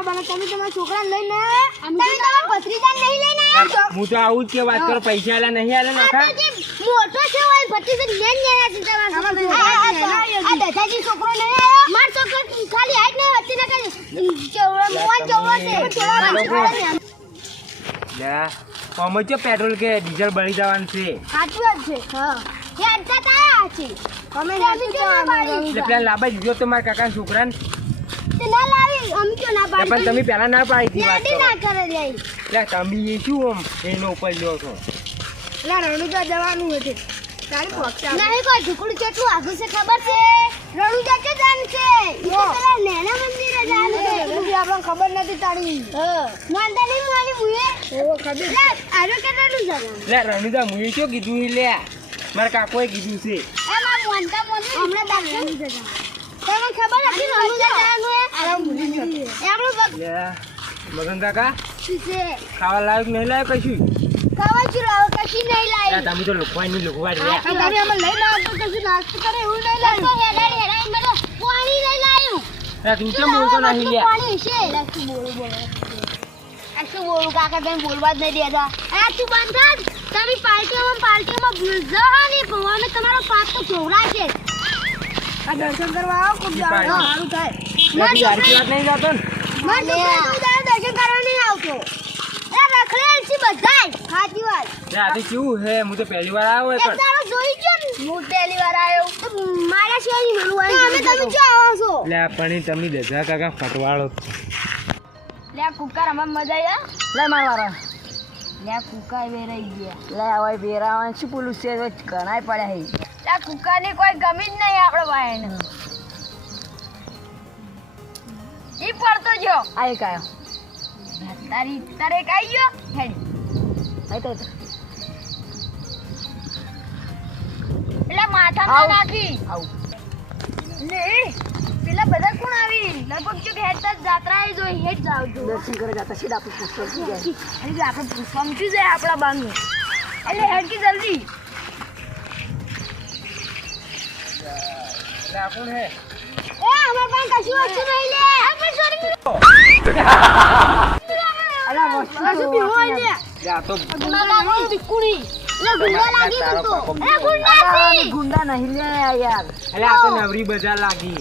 છોકરા નહીં તમે તમારા છોકરા લઈને તમે તમારા ભત્રીજા નહીં લઈને હું તો આવું જ કે વાત કરો પૈસા આલ્યા નહીં આલ્યા નાખા મોટો છે હોય ભત્રીજો નેન નેના છે તમારા આમાં છોકરા. છોકરા આ- નેના આ- જ આ દાદાજી છોકરો નહીં આવ્યો. માર છોકરો ખાલી હાઈટ નહીં વચ્ચે ના કરી ચૌડો મોવાન ચૌડો છે. થોડા લોકો. છોકરા ને લ્યા, આમાં. જો પેટ્રોલ કે ડીઝલ બળી જવાનું છે? સાચું જ છે. હા. યાદ તા આયા છે અમે હેઠું કેમ એટલે પેલા લાંબા દીધો તો કાકા છોકરાને. તે ના લાવી. પણ તમે પેલા ના પાડી હતી વાત કરો ના કરે લે એટલે તમે એ શું આમ એનો ઉપર લો છો? એટલે રણુજા જવાનું હતું નહીં કોઈ ઢુકડું કેટલું આગળ છે ખબર છે? રણુજા કે જાન છે. પેલા નેના મંદિરે જાન છે. હજી આપણને ખબર નથી તારી હા. માનતા નહીં મારી મુએ? ખબર લે આરો રણુદા મુએ શું કીધું લ્યા મારા કાકોએ કીધું છે. એમાં મોનતા મોની. હમણાં દાખલ ખબર હતી મગન કાકા છે? ખાવા લાયક નહીં લાયક કશું? ખાવા જ લાવ કશું નહીં લ્યા, લાવી તમે તો લુકવાઈ નહીં લુકવા રે તમે આ તારી અમે લઈને આવતો કશું નાસ્તો કરે એવું નહીં તો હેડાઈ હેડાઈ મેલો પાણી લઈ લાયું. લ્યા, તું કેમ બોલતો નહીં લ્યા પાણી છે. શું બોલ બોલ. આ શું બોલું કાકા તમે બોલવા જ નહીં દેતા. આ તું બંધ તમે તમારો પાપ તો ચોવરા છે. આ દર્શન કરવા આવો ખૂબ સારું થાય. લ્યા, તું વાત નહીં જાતો ને? મને તો તારા દર્શન કરવા નહીં આવતો. એ રખડેલ છે બધાય. સાચી વાત. લ્યા, આ તો કેવું હે? હું તો પહેલી વાર આવ્યો પણ. તારો જોઈ જો હું પહેલી વાર આવ્યો તો મારા સિવાય નહીં મળવું અમે તમે જો આવો છો. લ્યા, પણ ઈ તમે દધા કાકા ફટવાળો લે આ કુકર અમાર મજા આવ્યા લે મારવાળા લે આ વેરાઈ ગયા. લે હવે વેરાવા શું બોલું છે? ઘણાય પડ્યા હે આ કુકરની કોઈ ગમી જ નહીં આપણે વાયને ઈ પડતો જો આય. કાયો તારી તારે ગયો? હેડી. આઈ તો એટલે માથામાં નાખી. આવું. લે પેલા બધા કોણ આવી? લગભગ જો હેડ તક જાત્રા આવી જોઈ હેડ જાવ જો દર્શન કરે જાતા સીધા આપણે થઈ જાય એટલે આપણે પૂછવાનું જાય આપણા બાંગે એટલે હેડ કી જલ્દી. લ્યા, કોણ હે એ અમાર પાસે કશું વસ્તુ નહીં લે આપણે સોરી અલા વસ્તુ તો પીવો હોય આપણે- ને લ્યા, આ તો મારા બાબુ બિકુડી ગુંડા લાગી તો એ ગુંડા છે ગુંડા નહીં લે યાર અલ્યા, આ તો નવરી બજાર લાગી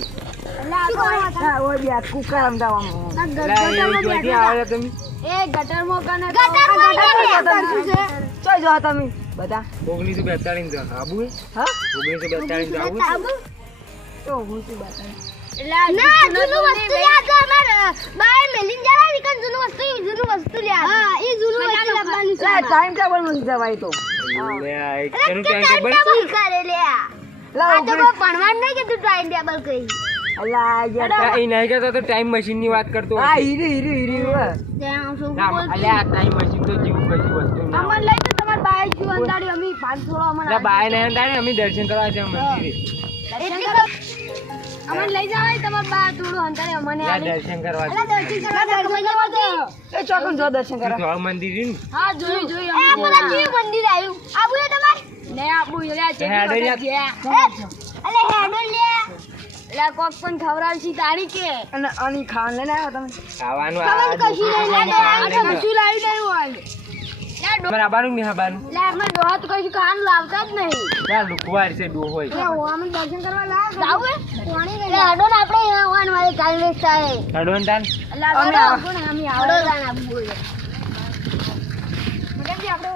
ઓય બે કુકર જોઈતી આવે તમે એ ગટરમાં કને ગટર ચોય જો તમે બધા ઓગણીસો બેતાળીસ જણ આબુ હા ઓગણીસો બેતાળીસ આબુ તો હું ના જૂનું વસ્તુ યાદ અમાર બાય મેલીન જરા નીકળ જૂનું વસ્તુ જૂનું વસ્તુ લે હા એ જૂનું વસ્તુ લાવવાનું છે ટાઈમ ટેબલ નથી જવાય તો. લ્યા, એનું ટાઈમ ટાઈમ ટેબલ ટેબલ કરે લે. આ તો ભણવાનું નહીં કે તું ટાઈમ ટેબલ કહી અલા યાર એ નહીં કહેતો તો ટાઈમ મશીનની વાત કરતો હા હીરી હીરી હીરી અલ્યા, ટાઈમ મશીન તો જેવું કશું વસ્તુ ના લઈ તો તમાર બાય જીવ અંદાડી અમે પાંચ થોડો અમર બાય નહીં હતા અમે દર્શન કરવા છે મંદિરે અમર લઈ જાવ તમાર બા થોડું અંતરે અમને આ દર્શન કરવા અલા દર્શન કરવા દર્શન કરવા તો એ ચોકન જો દર્શન કરવા ધોળ મંદિરની. હા જોઈ જોઈ એ પેલા કેવું મંદિર આવ્યું. આબુ એ તમાર? ને આબુ લે આ હેડો અલે હેડો લે. લે કોક પણ ખવરાવશી તારી કે. અને આની ખાન લઈને આવ્યા તમે. ખાવાનું આ કશી નહીં લે કશું લાવી દે હોય. લે તમારે આબાનું કે નહીં આબાનું? લે અમે દોહત કશું ખાવાનું લાવતા જ નહીં. લ્યા, લુકવાર છે ડોહોય. લે ઓ અમે દર્શન કરવા લાવ જાવ પાણી લે આપણે અહીંયા આવવાનું વાળે વેસ્ટ થાય તાન. અમે આવો જાન આબુ બોલે મતલબ આપણે તો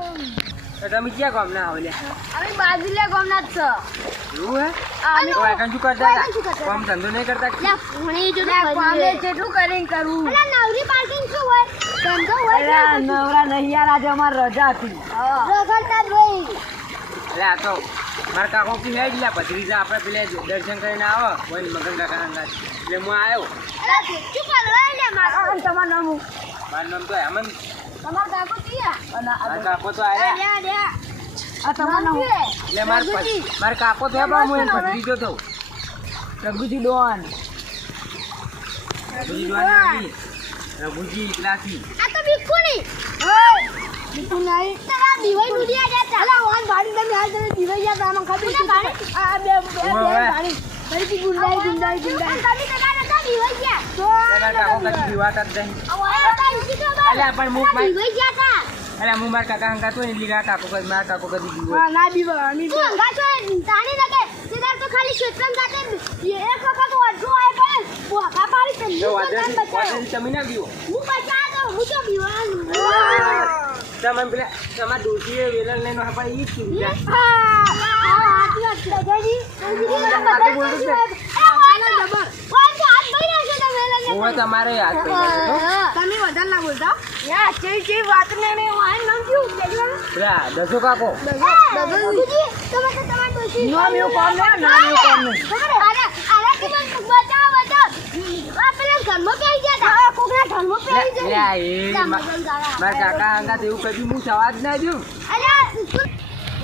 તમે ક્યાં ગામના આવો? અમે બાજુલે ગામના જ છો. એવું હે? અમે તો શું કરતા વાયકાન શું હતા? કરતા કામ ધંધો નહીં કરતા લે ફોણી જો પામે જેટલું કરીને કરું. અલા નવરી પાર્કિંગ શું હોય? ધંધો હોય અલા, નવરા નહીં યાર આજે અમારે રજા હતી. રગડતા આ તો મારા કાકો કી હેડ લ્યા ભત્રીજા આપણે પેલે દર્શન કરીને આવો. કોઈ મગન કાકા એટલે હું આવ્યો અલા શું કરવા લે મારો. તમારું નામ મારું નામ તો હેમંત. તમાર કાકો કિયા? અને આ કાકો તો તમારું મારા કાકો તો હું તો રઘુજી ડોન રઘુજી ડોહાની. નથી. રઘુજી એકલાથી આ તો બિકુની ઓય! બિકુ નહીં તારા દીવાઈ બુડિયા જતા અલા વાન ભાડી તમે હાલ તમે દીવાઈ ખબર છે આ બે બે. ભાડી. તમે ગયા. તો કાકો કદી જ નહીં? અલ્યા, પણ મુખ માં- બીવાઈ ગયા તા. એટલે હું માર કાકા હંગા તો ને લીગા કાકો કદી મારા કાકો કદી દીવો હા, ના દીવો અમે તો હંગા છો તાણી લગે સીધા તો ખાલી ક્ષેત્રમ સાથે એક વખત અડધો આવે પણ બોકા પાડી છે તો હું તને વાંધો બચાવ્યો. તમે ના દીવો હું બચા દો હું તો બીવાનું તમે પેલા તમારા ડોશીએ વેલણ લઈને આપણે ઈ જ છે. હા હા દાદાજી કાકા બોલતો છે. એ વાનો જબર કોઈ તો હાથ ધોઈ નાખશે તમે લગે ઓવે તમારે યાદ તમે વધારે ના બોલતા યા ચેવી ચેવી વાત ને મેં વાન નામ થયું કેટલા પેલા દસો કાકો બાબુજી તમે તો તમાર ડોશી નો એવું કોમ નો નામ એવું કોમ નો અરે અરે તમે બચાવ બચાવ. આ પેલા ઘરમાં પેઈ ગયા તા કોકના ઘરમાં પેઈ આવી ગયા લે, એ મારા કાકા હંગાત તેવું કદી હું સવાજ જ ના દઉં. અરે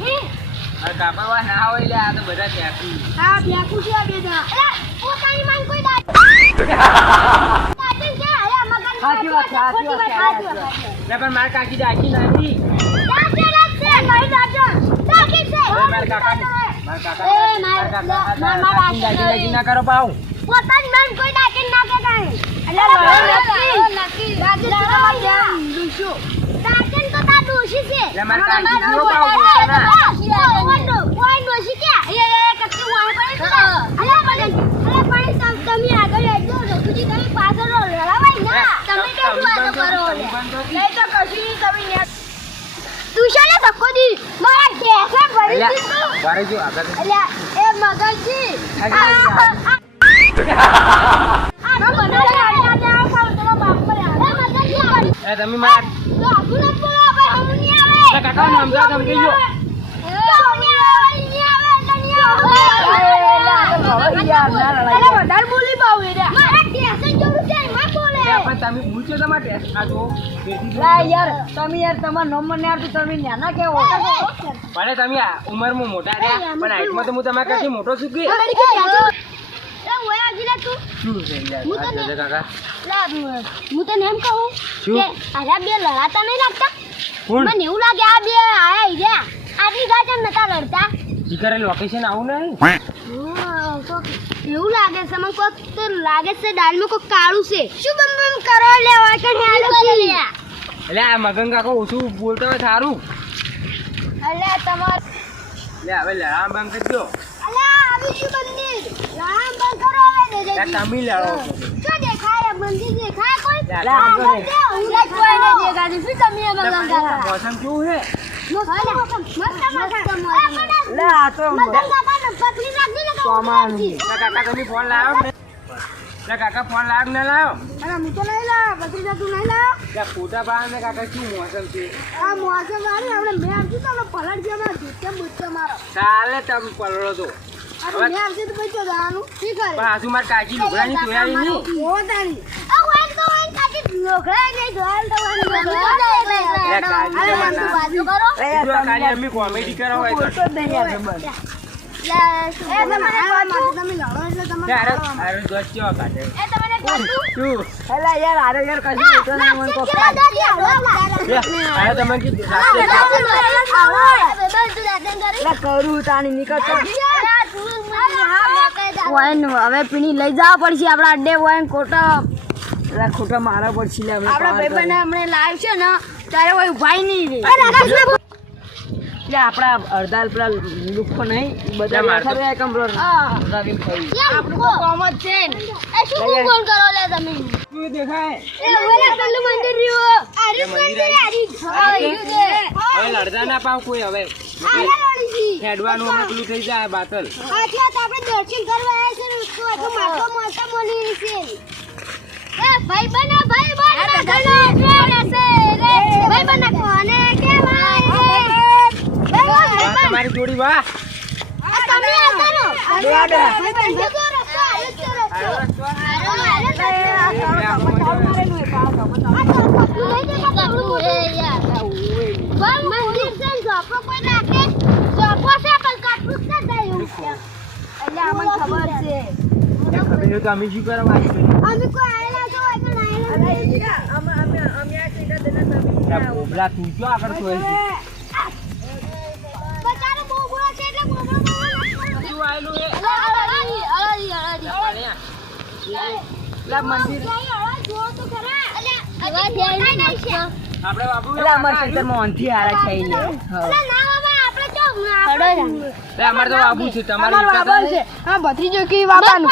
હે? કાકા વા ના હોય લે આ તો બધા ત્યાંથી. હા બ્યાકુ છે આ બેટા. અરે પોતાની માં કોઈ દાદી અરે સાચી વાત સાચી વાત સાચી વાત પણ મારા કાકી દાખી નથી દાદી છે નહીં દાદી દાદી છે હવે કાકા મારા કાકા એ, મારા મારા- મારા- મારા દાખી દાખી દાખી ના કરો પાઉં પોતાની માં કોઈ દાદી ના કે કાંઈ નક્કી. દાદી તમારે ધ્યાન દુશો દાદી તો તા દોશી છે લે મારા કાકી મારા જીવો પાઉં. વંડો કોઈ દોશી કે એ એ કચ્ચી વાય પડે છે અલે મગન અલે પણ તમ- તમે આગળ હેડજો રઘુજી તમે પાછળ લડાવાય ના તમે કે વાતો કરો નહીં તો કશું તમે ન્યા- ધક્કો દી મારા ઢેસા ભરી દીધું વારે જો આગળ અલ્યા એ ભરી એ તમે મારા તો આગુ ન બોલો ભાઈ હમ નહીં આવે લે, કાકાને સમજાવો, તમે કહેજો. અરે વધારે બોલી પાવ એ મારા ઢેસા જોડું છે એમાં બોલે પણ તમે પૂછો તમારે ટેસ્ટ લા યાર તમે યાર તમારા નંબર ને તો તમે નાના કેવો ભલે તમે આ ઉંમરમાં મોટા રહ્યા પણ હાઈટમાં તો હું તમારા કરતી મોટો છું કે શું છે યાર હું તને- એમ કહું? કે આરા બે લડાતા નહીં લાગતા મને એવું લાગે આ બે આયા ઈ આટલી કેમ નતા લડતા શિખરે લોકેશન આવું નહીં? કોક એવું લાગે છે મને કોક તો લાગે છે દાળમાં કોક કાળું છે. શું બમ બમ કરો લેવા કે હેલો કી એટલે આ મગન કાકો ઓછું બોલતો હોય સારું. અલે તમાર લે હવે લડામ બંધ કરી દો. અલે આવી શું મંદિર રામ બંધ કરો હવે દે લે, તમે લડો. શું દેખાય મંદિર દેખાય કોઈ? લે, હા, આ મંદિર મંદિર, હું લે કોઈ દેખાતું શું તમે મગન કાકા? મોસમ કેવું છે? મસ્ત મસ્ત મસ્ત લે આ તો મગન કાકા પકડી નાખજો ને સોમાનું. કાકા તમે ફોન લાવો. કે કાકા ફોન લાવ્યો કે લાવો. લાવ્યો અરે હું તો નહીં લા ભત્રીજા તું નહીં લા લે, ફોટા પાડે ને કાકા શું મોસમ છે? આ મોસમ વાળી આપણે મેં આવતી તો પલટ ગયા મારા ધૂતે બુતે મારો? ચાલે તમે પલળો તો. આ મેં આવતી તો પછી જવાનું શી કરે? પણ આજુ મારી કાકી લુગડાની તોયારી નહીં. ઓ તારી. આ વાન તો વાન કાકી લોકડા નહીં ધોલ તો વાન લે, અરે બાજુ કરો જો આ અમે કોમેડી કરો હોય તો. કરું તાણી નીકળતો હવે પીણી લઈ જવા પડશે આપડા અડ્ડે હોય ખોટા ખોટા મારા પડશે લે આપડા ભાઈબંધ હમણે લાઈવ છે ને ત્યારે કોઈ ઉભાઈ નહીં રે. એટલે આપણા અડધા પેલા લુખો નહીં બધા બેઠા રહ્યા કમ્પ્લોર ભાઈ આપણું કોમ જ છે એ શું કોણ કરો લે તમે? શું દેખાય? એ ઓલા પેલું મંદિર રહ્યું. આરી મંદિર મંદિર આરી હા ઈ છે. હવે લડતા ના પાવ કોઈ હવે. આલા લોડી પેલું થઈ જાય બાતલ. આટલા તો આપણે દર્શન કરવા આવ્યા છે ને તો તો માટો મોટા મોલી છે. એ ભાઈ બના ભાઈ બના ઘણો રહેશે રે ભાઈ બના કોને કહેવાય તમારી જોડી વાહ અમે શું કરવા અમે કોઈ આયેલા તો આગળ આયેલા અમે અમે અમે આ કઈકા દેના લે, બોબલા તું ક્યાં આગળ સોય છે? બચારો બહુ ગુણો છે એટલે બોબડો બોબડો શું આયેલું એ? અળાડી અળાડી અળાડી અરે, લા મંદિર આપણે બાબુ એટલે અમારા તો બાબુ છે તમારે બાબા ભત્રીજો કી બાબાનું?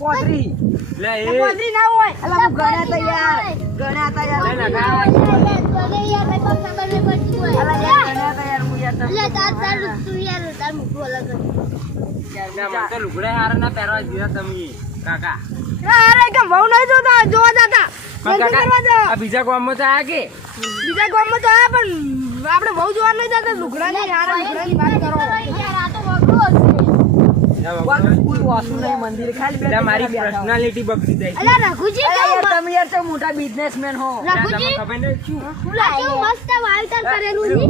હાચો લે એ. પોતરી ના તમે અલા હું વાયરાના. તૈયાર આ તૈયાર. લે ના ના ભાઈ મને ખબર નહીં પણ ઈ તો કુવું બત્રી નહીં પોતરી લે એ પોતરી ના હોય. અલા હું તા યાર ગણ્યા તા યાર લે, અલા ના, યાર તાર તા અલગ યાર મે મને તો લુગડા હારા ના પહેરવા દીધા તમે કાકા. અરે કેમ બહુ નહીં જોતા જોવા જતા. કાકા આ બીજા ગામમાં તો આ કે? બીજા ગામમાં તો આ પણ આપણે બહુ જોવા નહીં જતા લુગડાની યાર લુગડાની વાત કરો કોઈ વાસુ નહીં મંદિર ખાલી બે લે, મારી પર્સનાલિટી બગડી જાય છે. અલા યાર તમે યાર તો મોટા બિઝનેસમેન હો. લે, તમને ખબર નહીં શું? મસ્ત વાવેતર કરેલું છે?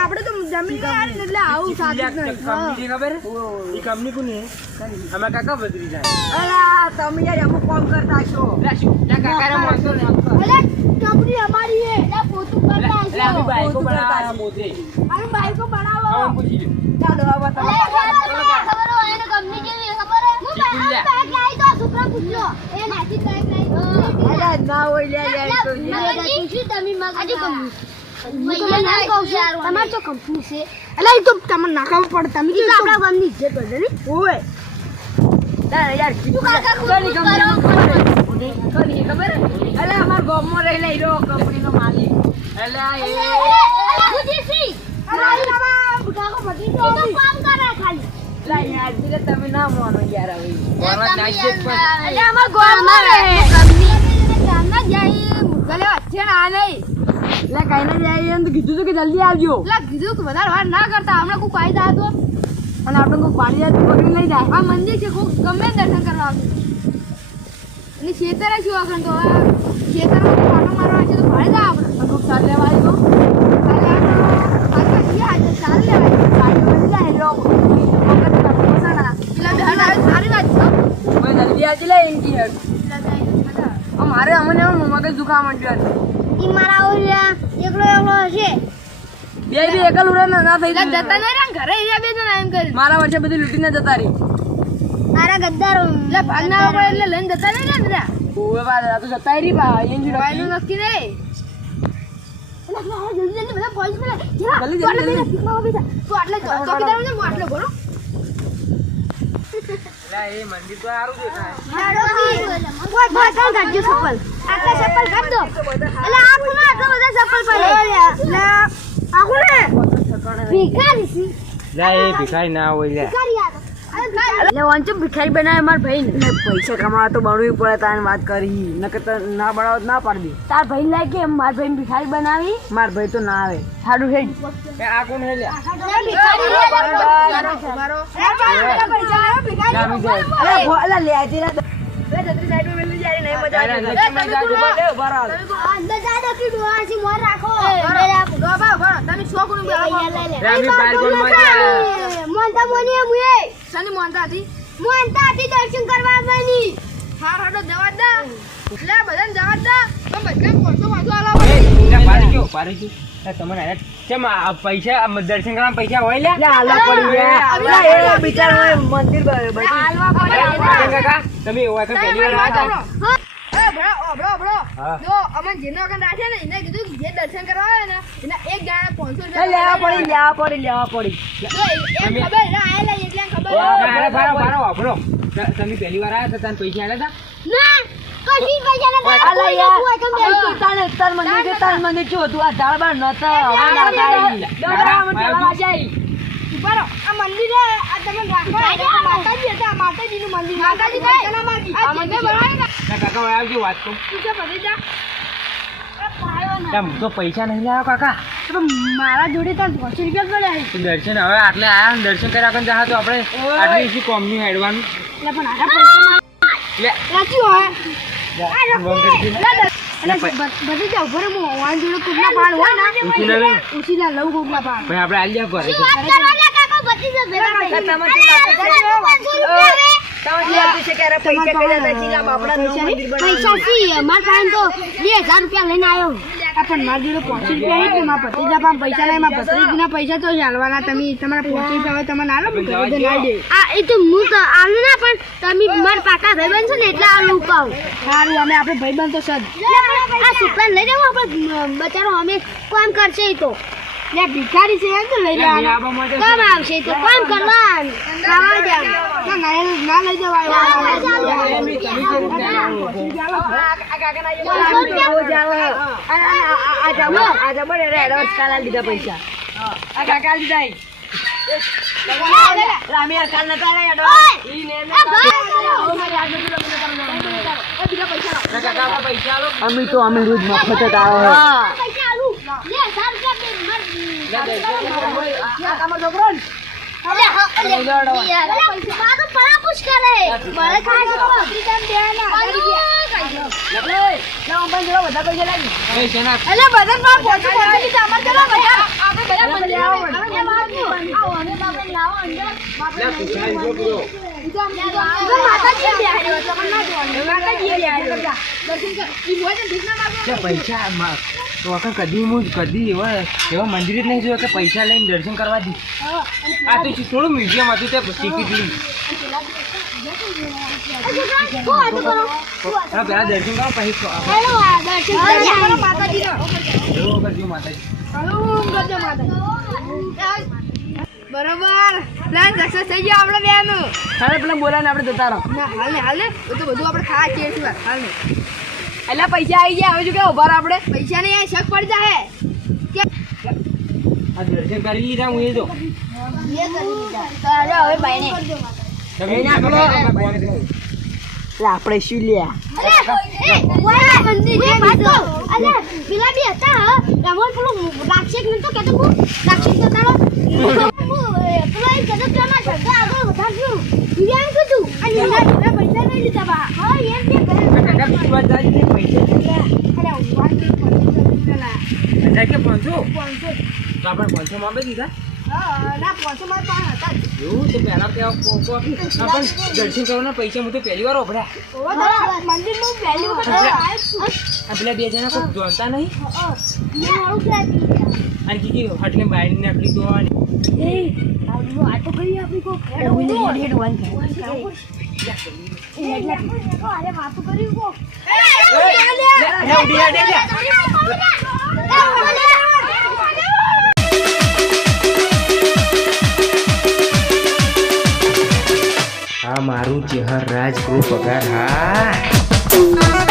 આપણે તો જમીન યાર એટલે આવું ઈ કંપની ખબર ઈ કંપની કોની અમે કાકા બદરી જાય. અલા તમે યાર અમુક કામ કરતા છો. ને. અલે કંપની અમારી એટલે પોતું કરતા બાઈકો બાઈકો બનાવો. ચાલો હોય એને કંપની કેવી ખબર હે? હું લે. બાઈક લાવી તો છોકરા પૂછજો એ નાથી બાઈક લાવી અલા ના હોય લે યાર તો યાર તમારે તો કંપની છે. અલા એ તો તમને નાખાવું પડે. તમે તો આપણા ગામની ઇજ્જત વધે ને ના યાર કીધું કાકા કની ખુદ કંપની કરો. કની ખબર. અલા અમાર ગામમાં રહેલા હીરો કંપનીનો માલિક. એટલે અલે, એ- અલે, અલે, ગુજીસી. અમારી આમાં બુઢાકો બધી તો તમે ના માનો યાર હવે. છે અમાર ગામમાં રહે. ગામમાં જાય, મુગલે વચ્ચે ના નહીં. લા કઈ ના જાય એમ તો કીધું તું કે જલ્દી આવજો. એટલે કીધું કે વધારે વાર ના કરતા. હમણાં કોઈ કાયદા હતો અને આપણે કોઈ પાડી જાય તો પકડી લઈ જાય. આ મંદિર છે કોઈ ગમે દર્શન કરવા આવશે. અને ખેતર શું આગળ તો હવે ખેતરમાં પાટો મારવા છે તો ભાડે જા આપણે. કોક સાર લેવા આવ્યો? કાલે આપણે કાલે જઈએ ચાલ લેવાય ગાડી વળી જાય હીરો વખત તમે મસાણા એટલે બેન આવે સારી વાત છે એટલે જાય બધા અમારે અમને મગજ દુખા માંડ્યો ઈ મારા ઓલા એકલો એકલો હશે. બે બે એકલ ઉડે ને ના થઈ જાય. જતા નહીં રે ઘરે એ બે જણા એમ કરી. મારા વચ્ચે બધી લૂટીને જતા રહી. તારા ગદ્દારો. લે ભાગ ના આવે એટલે લઈને જતા નહીં રે. ઓવે બાર આ તો જતા રહી બા એમ જી ભાઈનું નક્કી રે જલ્દી જલ્દી બધા પહોંચી પેલા જલ્દી, તું આટલે જલ્દી, આટલે ચોકીદાર ને આટલે ભરો એ મંદિર તો સારું દેખાય બોલ, બોલ, ચાલ કાઢજો ચપ્પલ. આટલા ચપ્પલ કાઢ દો. એટલે આ કોના આટલા બધા ચપ્પલ પહેરે? એટલે આ ભિખારી. લે એ ભિખારી ના હોય લે ભિખારી આ તો. અરે ભિખારી. એટલે વાંચો ભિખારી બનાવે મારા ભાઈ ને પૈસા કમાવા તો બનવું પડે તારે વાત કરી. નકર તો ના બનાવો ના પાડવી તાર ભાઈ લાગે કે મારા ભાઈ ભિખારી બનાવી? મારા ભાઈ તો ના આવે. સારું હેડ. આ કોણ હે લે આતી ના શની મોનતા હતી મોનતા હતી દર્શન કરવા બની. હાર હાડો જવા દે એટલે બધાને જવા દે તો બધા કોસો વાજો આલા એ, લે, પાડી ગયો, પાડી ગયો. તમને આયા કેમ આ પૈસા દર્શન કરવા પૈસા હોય લે? લે આલા પડી ગયા. લે એ બિચારો મંદિર કાકા તમે એવા તો પહેલી વાર આવ્યા હતા. એ ભણા ઓબળો ઓબળો હા. જો અમન જેનો કન રાખ્યા ને એને કીધું કે જે દર્શન કરવા એના એક ગાણા 500 એ લેવા પડી, લેવા પડી લેવા પડી. તમે- તમે પહેલી વાર આવ્યા હતા પૈસા આલ્યા હતા? ના કશી પૈસા નતા. અલા કોઈ નતું બેસી? તો તાણે તાર મંદિર કે તાર મંદિર જો તું આ ઝાડ બાર નતા હવે ના થાય દાદા અમે પેલા જાય. ઊભા આ મંદિર પૈસા નહીં લાવ્યો કાકા મારા જોડે ત્યાં પડ્યા દર્શન હવે આટલે આયા દર્શન કર્યા વગર જા તો આપણે આટલી ઈસી કોમની હેડવાનું આપણે આલી જા પણ મારા જોડે રૂપિયા હે પાસે પૈસા નહીં મારા ભત્રીજીના પૈસા તો ચાલવાના તમે તમારા પાંચસો રૂપિયા હોય તમને આલો ને ઘરે જઈને દે આ એ તો હું તો આલું ના પણ તમે મારા પાકા ભાઈબંધ છો ને એટલે આલું સારું અમે આપણે ભાઈબંધ તો સદ આ છોકરાને લઈ જાવ આપણે બચારો અમે કામ કરશે તો લે ભિખારી છે એમ તો લઈ જવાનું કામ આવશે તો કામ કરવા ખાવા જાવ ના, ના એ ના લઈ જવાય. એમ નહીં, તમે કેવું કે આવો? ના, કાકા, લીધા પૈસા. આ કાકા તો અમે રોજ મફત જ આવો પૈસા આલું લે સાર રૂપિયા દે માર લે, દે. અલે હા અલે યાર પૈસા તો પરાપુશ કરે મને ખાય તો બકરી જામ દેવાના એ શેના? એટલે બધા માં પોચું પોચું ની સામાન ચલો બધા આપણે બધા આપણે બંધ આવો આવો આવો અને બાપે લાવો અંદર લે, પૂછાય જો પૂરો. માતાજી બેહાડ્યો તમને ના જોવાનું માતાજી બેહાડ્યો. દર્શન કર ઈ મોજે ભીખ ના માગો લે, પૈસા તો કદી હું કદી એવા એવા મંદિર જ નહીં જોયો કે પૈસા લઈને દર્શન કરવા દી. આ તો થોડું મ્યુઝિયમ હતું તે ટિકિટ લઈ બરોબર. પ્લાન સક્સેસ થઈ ગયો આપણે બેનું તારે પેલા બોલાને આપણે જતા રહો. ના હાલ ને હાલ. ને એ તો બધું આપણે ખાવા છીએ છીએ હાલ. ને એટલે પૈસા આવી ગયા હવે શું કે ઊભા આપણે. પૈસા ને શક પડી જાય કે દર્શન કરી લીધા હું એ જો. હવે એને આપણો- શું લ્યા? પેલા બી હતા હ. રમણ પેલો રાક્ષસ નતો કેતો હું રાક્ષસ તો તારો. પેલો એ કદો તો ના છગા આગળ વધારજો. ઈયાન કીધું અને એના જોડે પૈસા લઈ લીધા બા. હા એમ કે કાકા વાત જાય છે પૈસા કેટલા અરે વાત કે પડી પેલા હજાર કે પાંચસો પાંચસો તો આપણે પાંચસો માં આપી દીધા? ના એવું છે પહેલા દર્શન કરવાના પૈસા હું તો પહેલી વાર ઓભળ્યા પેલા બે જણા કોઈ જોતા નહીં અને કીધી હટલે બહાર તો અને કરી મારું ચહેર રાજ ગૃહ પગાર. હા.